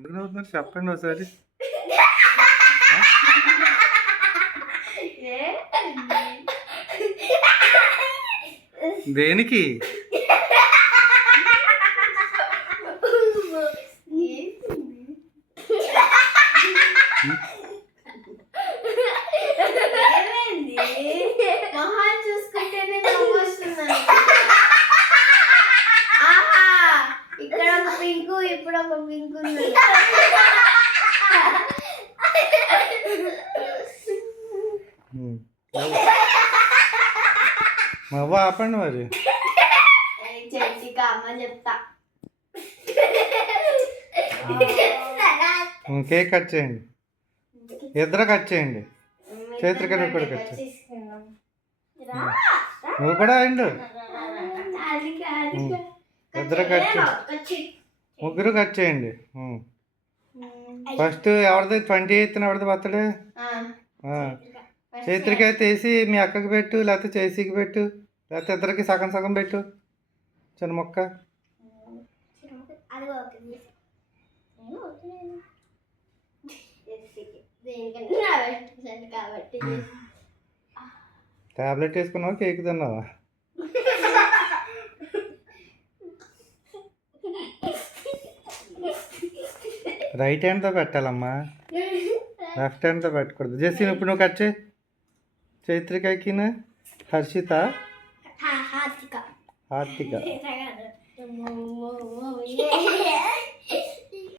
ఎందుకు నవ్వుతున్నారు చెప్పండి ఒకసారి. దేనికి? మొహాన్ని చూసుకుంటేనే వస్తున్నాను. ఇక్కడ ఒక పింకు, ఇప్పుడు ఒక పింకు ఉంది. నవ్వు ఆపండి మరి. చర్చికి అమ్మ చెప్తా. కేక్ కట్ చేయండి, ఇద్దరు కట్ చేయండి. చైత్రిక నువ్వు కూడా కట్ చేయి. నువ్వు కూడా అయిండు. ఇద్దరు కట్ చేయండి, ముగ్గురు కట్ చేయండి. ఫస్ట్ ఎవరిది 28th ఎవరిది బర్త్డే? చైత్రిక అయితే వేసి మీ అక్కకి పెట్టు, లేకపోతే చేసికి పెట్టు, లేకపోతే ఇద్దరికి సగం సగం పెట్టు. చిన్న మొక్క టాబ్లెట్ వేసుకున్నావా, కేక్ తిన్నావా? రైట్ హ్యాండ్తో పెట్టాలమ్మా, లెఫ్ట్ హ్యాండ్తో పెట్టకూడదు. జెస్సీ ఇప్పుడు నువ్వు కట్ చేయి. చైత్రికకి హర్షిత, హార్తిక.